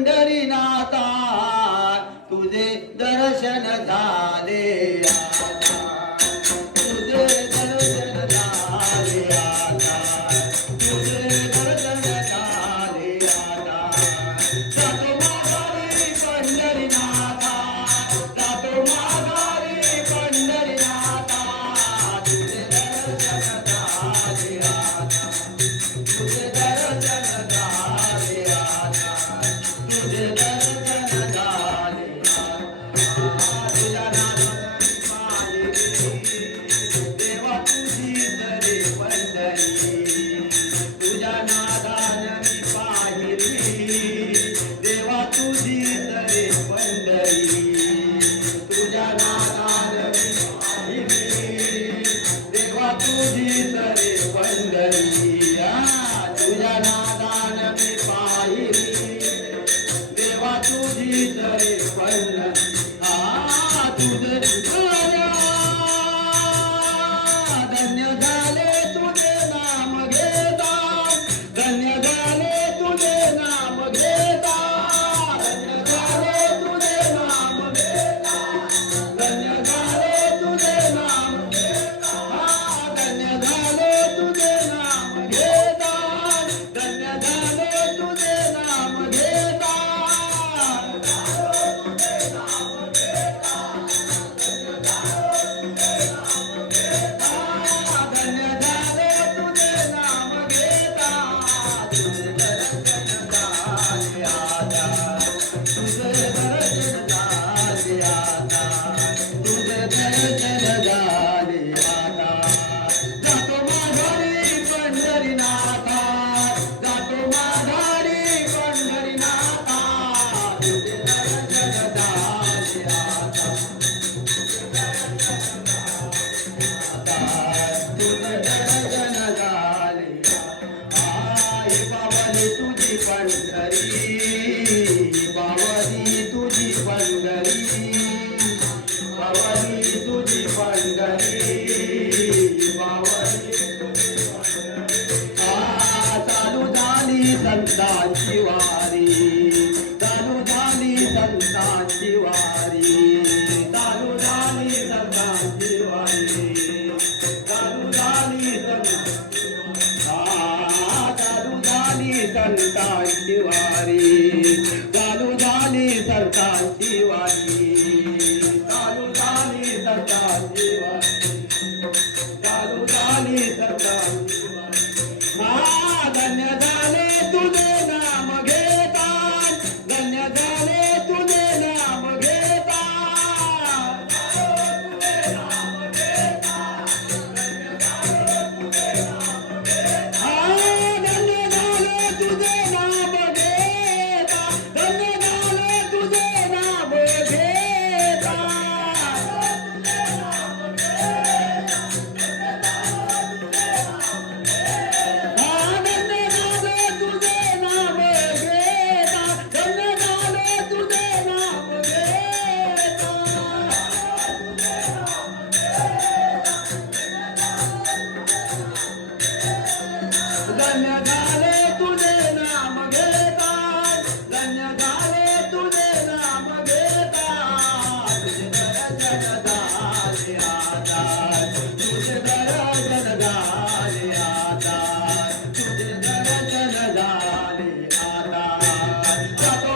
पंढरीनाथा तुझे दर्शन झाले आता, तुझे दर्शन झाले आता, तुझे दर्शन झाले आता. जातो माघारी पंढरीनाथा, जातो माघारी पंढरीनाथा तुझे दर्शन झाले आता, तुझे दर्शन झाले आता, तुझे दर्शन झाले आता. तुझ्या नावाची पायरी देवा तुझी तरी पंढरी, तुझ्या नादानं मी पाहिली देवा तुझी तरी पंढरी, तुझ्या नादानं मी पाहिली देवा तुझी तरी पंढरी. तुझ्या नादानं मी पाहिली देवा तुझी तरी पंढरी. तुझे धन्य झाले तुझे नाम घेता, धन्य झाले तुझे नाम घेता, धन्य झाले तुझे नाम घेता, धन्य झाले तुझे नाम घेता, धन्य झाले तुझे नाम घेता, धन्य झाले तुझे नाम घेता, धन्य झाले तुझे नाम घेता. तुझे दर्शन झाले आता, तुझे दर्शन झाले आता, तुझे दर्शन झाले आता. जातो माघारी पंढरीनाथा, जातो माघारी पंढरीनाथा तुझे दर्शन झाले आता, तुझे दर्शन झाले. आई बाबाली तुझी पंढरी, बाबाली तुझी पंढरी, बाबाली तुझी पंढरी, बाबाली चालू झाली संतांची वारी, चालू झाली संतांची वारी, चालू झाली संतांची वारी, चालू झाली संतांची चालू झाली संतांची वारी, चालू झाली संतांची वारी, चालू झाली संतांची वारी, चालू झाली संतांची वारी. धन्य झाले तुझे नाम घेता, धन्य झाले तुझे नाम घेता, तुझे नाम घेता, धन्य झाले तुझे नाम घेता, धन्य झाले तुझे नाम घेता, धन्य झाले तुझे नाम घेता, तुझे नाम घेता, धन्य झाले तुझे नाम घेता, धन्य झाले तुझे नाम घेता. तुझे दर्शन झाले आता, तुझे दर्शन झाले आता, तुझे दर्शन झाले आता. जातो